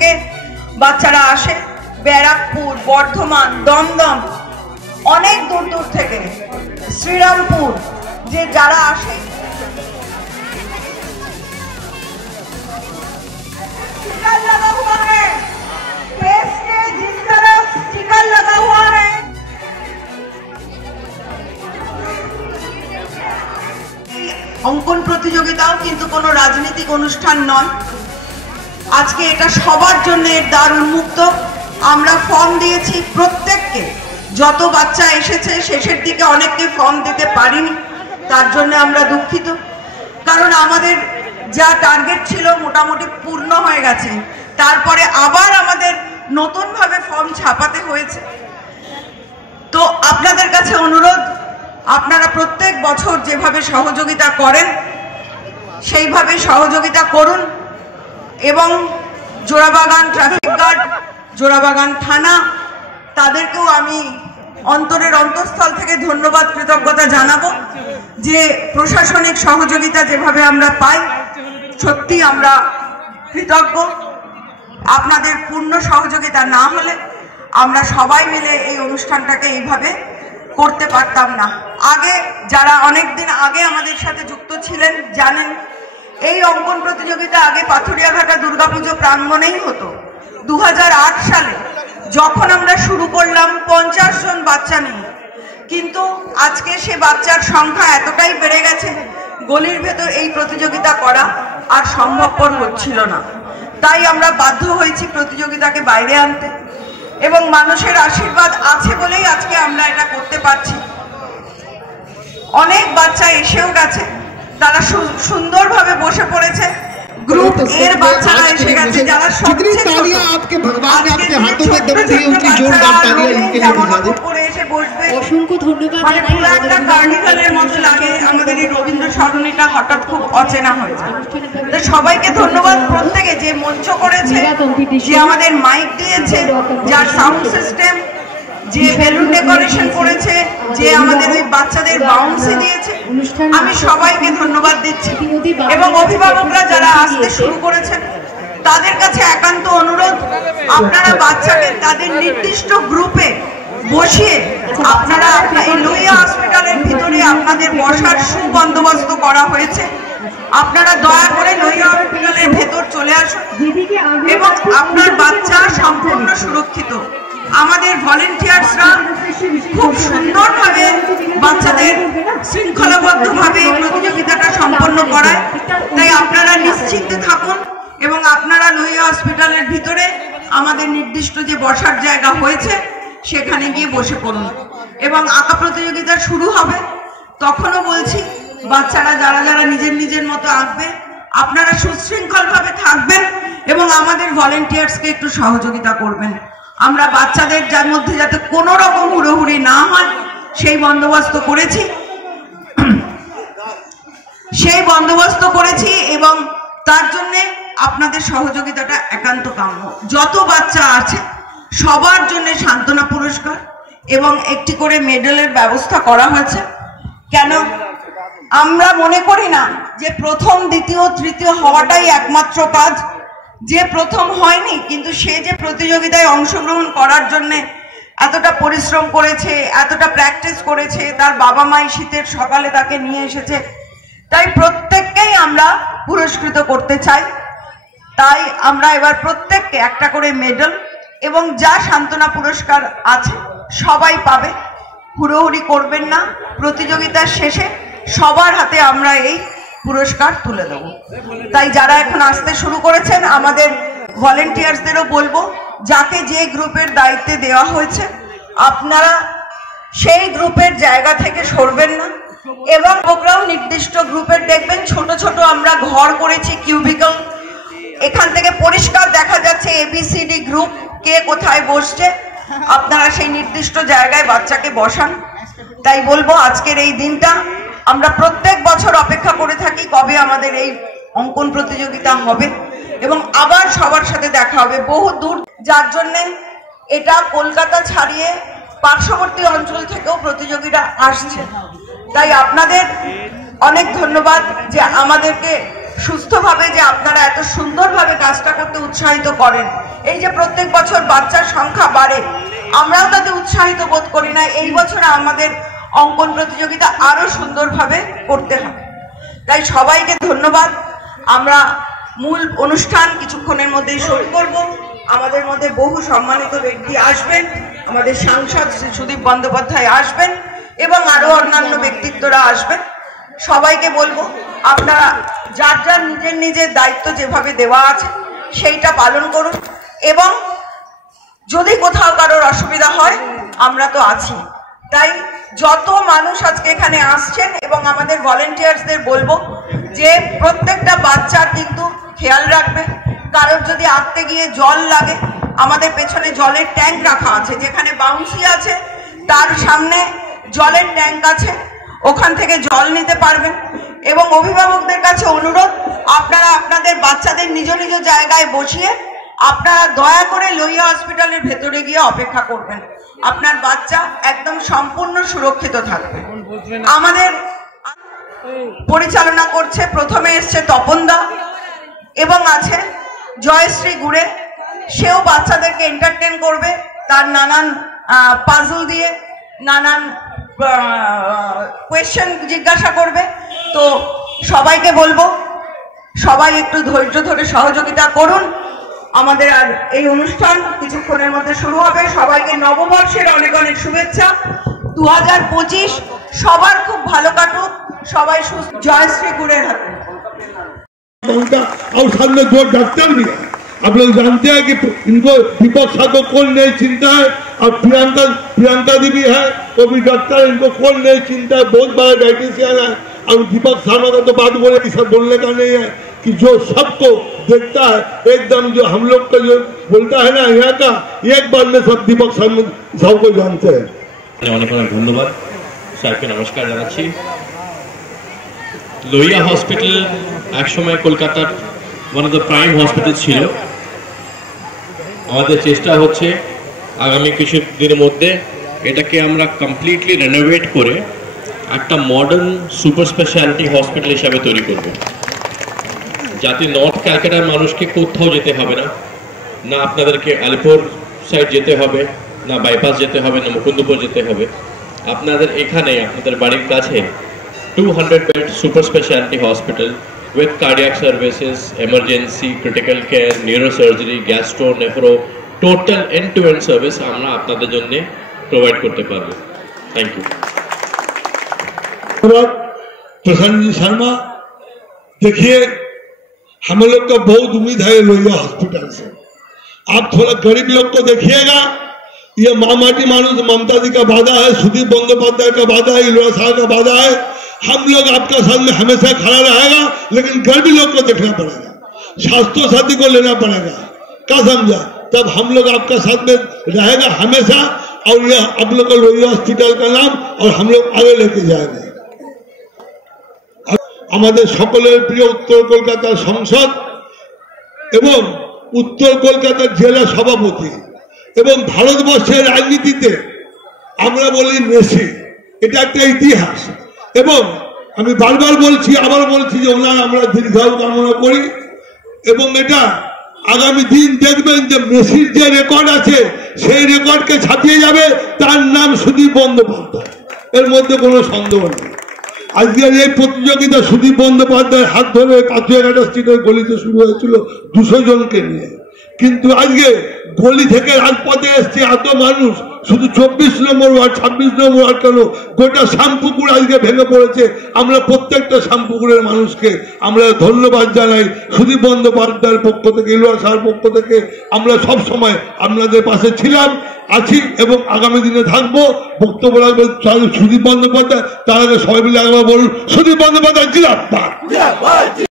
থেকে বাচ্চারা আসে, ব্যারাকপুর, বর্ধমান, দমদম, অনেক দূর দূর থেকে, শ্রীরামপুর, যে যারা আসে অঙ্কন প্রতিযোগিতাও কিন্তু কোনো রাজনৈতিক অনুষ্ঠান নয়। আজকে এটা সবার জন্য এর দ্বার উন্মুক্ত। আমরা ফর্ম দিয়েছি প্রত্যেককে, যত বাচ্চা এসেছে শেষের দিকে অনেককে ফর্ম দিতে পারিনি, তার জন্য আমরা দুঃখিত। কারণ আমাদের যা টার্গেট ছিল মোটামুটি পূর্ণ হয়ে গেছে, তারপরে আবার আমাদের নতুনভাবে ফর্ম ছাপাতে হয়েছে। তো আপনাদের কাছে অনুরোধ, আপনারা প্রত্যেক বছর যেভাবে সহযোগিতা করেন সেইভাবে সহযোগিতা করুন। এবং জোড়াবাগান ট্রাফিক গার্ড, জোড়াবাগান থানা, তাদেরকেও আমি অন্তরের অন্তঃস্থল থেকে ধন্যবাদ, কৃতজ্ঞতা জানাবো যে প্রশাসনিক সহযোগিতা যেভাবে আমরা পাই, সত্যি আমরা কৃতজ্ঞ। আপনাদের পূর্ণ সহযোগিতা না হলে আমরা সবাই মিলে এই অনুষ্ঠানটাকে এইভাবে করতে পারতাম না। আগে যারা অনেকদিন আগে আমাদের সাথে যুক্ত ছিলেন জানেন, এই অঙ্কন প্রতিযোগিতা আগে পাথুরিয়াঘাটা দুর্গাপুজো প্রাঙ্গণেই হতো। 2008 সালে যখন আমরা শুরু করলাম 50 জন বাচ্চা নিয়ে, কিন্তু আজকে সে বাচ্চার সংখ্যা এতটাই বেড়ে গেছে, গলির ভেতর এই প্রতিযোগিতা করা আর সম্ভবপর হচ্ছিল না। তাই আমরা বাধ্য হয়েছি প্রতিযোগিতাকে বাইরে আনতে, এবং মানুষের আশীর্বাদ আছে বলেই আজকে আমরা এটা করতে পারছি। অনেক বাচ্চা এসেও গেছে, তারা সুন্দরভাবে বসে পড়েছে। গ্রুপ এর বাচ্চারা এসে গেছে, যারা সবচেয়ে ছোট। आपके भगवान ने आपके हाथों में दम दी, उनकी जोरदार तालियां इनके लिए बजा दें। এসে বসবে, অসংখ্য ধন্যবাদ। মানে পুরো একটা কার্নিভালের মতো লাগে। আমাদের এই রবীন্দ্র সরণিটা হঠাৎ খুব অচেনা হয়েছে। তো সবাইকে ধন্যবাদ, প্রত্যেকে যে মঞ্চ করেছে, যে আমাদের মাইক দিয়েছে, যার সাউন্ড সিস্টেম, যে বেলুন ডেকোরেশন করেছে, যে আমাদের ওই বাচ্চাদের বাউন্সি দিয়েছে, আমি সবাইকে ধন্যবাদ দিচ্ছি। এবং অভিভাবকরা যারা আসতে শুরু করেছেন তাদের কাছে একান্ত অনুরোধ, আপনারা বাচ্চাকে তাদের নির্দিষ্ট গ্রুপে বসিয়ে, আপনারা এই লোহিয়া হসপিটালের ভিতরে আপনাদের বসার সুবন্দোবস্ত করা হয়েছে। আপনারা দয়া করে লোহিয়া হসপিটালের ভেতর চলে আসুন এবং আপনার বাচ্চা সম্পূর্ণ সুরক্ষিত। আমাদের ভলেন্টিয়ার্সরা খুব সুন্দরভাবে বাচ্চাদের শৃঙ্খলাবদ্ধভাবে এই প্রতিযোগিতাটা সম্পন্ন করায়। তাই আপনারা নিশ্চিন্তে থাকুন এবং আপনারা লোহিয়া হসপিটালের ভিতরে আমাদের নির্দিষ্ট যে বসার জায়গা হয়েছে সেখানে গিয়ে বসে পড়ুন। এবং আঁকা প্রতিযোগিতা শুরু হবে, তখনও বলছি বাচ্চারা যারা যারা নিজের নিজের মতো আঁকবে, আপনারা সুশৃঙ্খলভাবে থাকবেন এবং আমাদের ভলেন্টিয়ার্সকে একটু সহযোগিতা করবেন। আমরা বাচ্চাদের যার মধ্যে যাতে কোনো রকম হুড়োহুড়ি না হয় সেই বন্দোবস্ত করেছি এবং তার জন্য আপনাদের সহযোগিতাটা একান্ত কাম্য। যত বাচ্চা আছে সবার জন্য সান্ত্বনা পুরস্কার এবং একটি করে মেডেলের ব্যবস্থা করা হয়েছে। কেন আমরা মনে করি না যে প্রথম, দ্বিতীয়, তৃতীয় হওয়াটাই একমাত্র কাজ। যে প্রথম হয়নি কিন্তু সে যে প্রতিযোগিতায় অংশগ্রহণ করার জন্য এতটা পরিশ্রম করেছে, এতটা প্র্যাকটিস করেছে, তার বাবা মাই শীতের সকালে তাকে নিয়ে এসেছে, তাই প্রত্যেককেই আমরা পুরস্কৃত করতে চাই। তাই আমরা এবার প্রত্যেককে একটা করে মেডেল এবং যা সান্ত্বনা পুরস্কার আছে সবাই পাবে। হুড়োহুড়ি করবেন না, প্রতিযোগিতার শেষে সবার হাতে আমরা এই পুরস্কার তুলে দেব। তাই যারা এখন আসতে শুরু করেছেন আমাদের ভলেন্টিয়ার্সদেরও বলবো, যাকে যে গ্রুপের দায়িত্বে দেওয়া হয়েছে আপনারা সেই গ্রুপের জায়গা থেকে সরবেন না। এবং প্রোগ্রাম নির্দিষ্ট গ্রুপের দেখবেন ছোট ছোট আমরা ঘর করেছি, কিউবিকল, এখান থেকে পরিষ্কার দেখা যাচ্ছে ABCD গ্রুপ কে কোথায় বসছে। আপনারা সেই নির্দিষ্ট জায়গায় বাচ্চাকে বসান। তাই বলবো আজকের এই দিনটা আমরা প্রত্যেক বছর অপেক্ষা করে থাকি কবে আমাদের এই অঙ্কন প্রতিযোগিতা হবে এবং আবার সবার সাথে দেখা হবে বহু দূর, যার জন্য এটা কলকাতা ছাড়িয়ে পার্শ্ববর্তী অঞ্চল থেকেও প্রতিযোগীরা আসছে। তাই আপনাদের অনেক ধন্যবাদ যে আমাদেরকে সুস্থভাবে যে আপনারা এত সুন্দরভাবে কাজটা করতে উৎসাহিত করেন। এই যে প্রত্যেক বছর বাচ্চার সংখ্যা বাড়ে, আমরাও তাতে উৎসাহিত বোধ করি না। এই বছর আমাদের অঙ্কন প্রতিযোগিতা আরো সুন্দরভাবে করতে হবে। তাই সবাইকে ধন্যবাদ। আমরা মূল অনুষ্ঠান কিছুক্ষণের মধ্যেই শুরু করব। আমাদের মধ্যে বহু সম্মানিত ব্যক্তি আসবেন, আমাদের সাংসদ শ্রী সুদীপ বন্দ্যোপাধ্যায় আসবেন এবং আরো অন্যান্য ব্যক্তিত্বরা আসবেন। সবাইকে বলবো আপনারা যার যার নিজের নিজের দায়িত্ব যেভাবে দেওয়া আছে সেইটা পালন করুন, এবং যদি কোথাও কারোর অসুবিধা হয় আমরা তো আছি। তাই যত মানুষ আজকে এখানে আসছেন এবং আমাদের ভলেন্টিয়ার্সদের বলবো যে প্রত্যেকটা বাচ্চার কিন্তু খেয়াল রাখবে। কারোর যদি আঁকতে গিয়ে জল লাগে, আমাদের পেছনে জলের ট্যাঙ্ক রাখা আছে, যেখানে বাউন্সি আছে তার সামনে জলের ট্যাঙ্ক আছে, ওখান থেকে জল নিতে পারবেন। এবং অভিভাবকদের কাছে অনুরোধ, আপনারা আপনাদের বাচ্চাদের নিজ নিজ জায়গায় বসিয়ে আপনারা দয়া করে লোহিয়া হসপিটালের ভেতরে গিয়ে অপেক্ষা করবেন। আপনার বাচ্চা একদম সম্পূর্ণ সুরক্ষিত থাকবে। আমাদের পরিচালনা করছে, প্রথমে এসছে তপনদা এবং আছে জয়শ্রী গুড়ে, সেও বাচ্চাদেরকে এন্টারটেন করবে তার নানান পাজল দিয়ে, নানান কোয়েশ্চেন জিজ্ঞাসা করবে। তো সবাইকে বলবো সবাই একটু ধৈর্য ধরে সহযোগিতা করুন। আমাদের আর এই অনুষ্ঠান কিছুক্ষণের মধ্যে শুরু হবে। সবাইকে নববর্ষের অনেক অনেক শুভেচ্ছা। 2025 সবার খুব ভালো কাটুক, সবাই সুস্থ। जयश्री गुड़े हाथ और सामने दो डॉक्टर भी है। आप लोग जानते हैं कि इनको दीपक शाह को कौन नहीं चिंता है, और प्रियंका दी भी है, वो भी डॉक्टर, इनको कौन नहीं चिंता है, बहुत बड़ा डायटिशियन है। और दीपक शर्मा का तो बात बोले कि सब बोलने का नहीं है, कि जो सबको देखता है एकदम, जो हम लोग का जो बोलता है ना यहाँ का, एक बार में सब दीपक शर्मा साहब को जानते हैं। অনেক অনেক ধন্যবাদ স্যারকে নমস্কার জানাচ্ছি। লোহিয়া হসপিটাল একসময় কলকাতার one of the prime hospital ছিল। আমাদের চেষ্টা হচ্ছে আগামী কিছু দিনের মধ্যে এটাকে আমরা কমপ্লিটলি রেনোভেট করে একটা মডার্ন সুপার স্পেশালিটি হসপিটাল হিসাবে তৈরি করব, যাতে নর্থ ক্যালকাটার মানুষকে কোথাও যেতে হবে না, না আপনাদেরকে আলিপুর সাইড যেতে হবে, না বাইপাস যেতে হবে, না মুকুন্দপুর যেতে হবে। আপনাদের এখানে আপনাদের বাড়ির কাছে 200 bed super speciality hospital with cardiac services, emergency, critical care, neurosurgery, gastro, nephro, total end-to-end service আমরা আপনাদের জন্য প্রোভাইড করতে পারবো। Thank you. प्रसन्न जी शर्मा, देखिए हम लोग का बहुत उम्मीद है लोहिया हॉस्पिटल से। आप थोड़ा गरीब लोग को देखिएगा, ये मामाटी मानुष ममता जी का वादा है, सुदीप बंदोपाध्याय का वादा है, इलोरा साहब का वादा है। हम लोग आपका साथ में हमेशा खड़ा रहेगा, लेकिन गरीबी लोग को देखना पड़ेगा, स्वास्थ्य साथी को लेना पड़ेगा। क्या समझा? तब हम लोग आपका साथ में रहेगा हमेशा, और ये आप लोग का लोहिया हॉस्पिटल का नाम और हम लोग आगे लेके जाएंगे। আমাদের সকলের প্রিয় উত্তর কলকাতার সংসদ এবং উত্তর কলকাতার জেলা সভাপতি এবং ভারতবর্ষের রাজনীতিতে আমরা বলি মেসি, এটা একটা ইতিহাস। এবং আমি বারবার বলছি, আবার বলছি যে ওনার আমরা দীর্ঘায়ু কামনা করি, এবং এটা আগামী দিন দেখবেন যে মেসির যে রেকর্ড আছে সেই রেকর্ডকে ছাপিয়ে যাবে, তার নাম সুদীপ বন্দ্যোপাধ্যায়, এর মধ্যে কোনো সন্দেহ নেই। আজকের এই প্রতিযোগিতা সুদীপ বন্দ্যোপাধ্যায়ের হাত ধরে কাঁচুয়াঘাটা স্ট্রিটের গলিতে শুরু হয়েছিল 200 জনকে নিয়ে, কিন্তু আজকে গলি থেকে রাজপথে এসছে এত মানুষ, শুধু 24 নম্বর ওয়ার্ড, 26 নম্বর ওয়ার্ড কেন, গোটা শ্যামপুকুর আজকে ভেঙে পড়েছে। আমরা প্রত্যেকটা শ্যামপুকুরের মানুষকে আমরা ধন্যবাদ জানাই। সুদীপ বন্দ্যোপাধ্যায়ের পক্ষ থেকে, ইলোরা সাহের পক্ষ থেকে আমরা সব সময় আপনাদের পাশে ছিলাম, আছি এবং আগামী দিনে থাকবো। বক্তব্য রাখবে সুদীপ বন্দ্যোপাধ্যায়। তার আগে সবাই মিলে একবার বলুন, সুদীপ বন্দ্যোপাধ্যায় জিন্দাবাদ।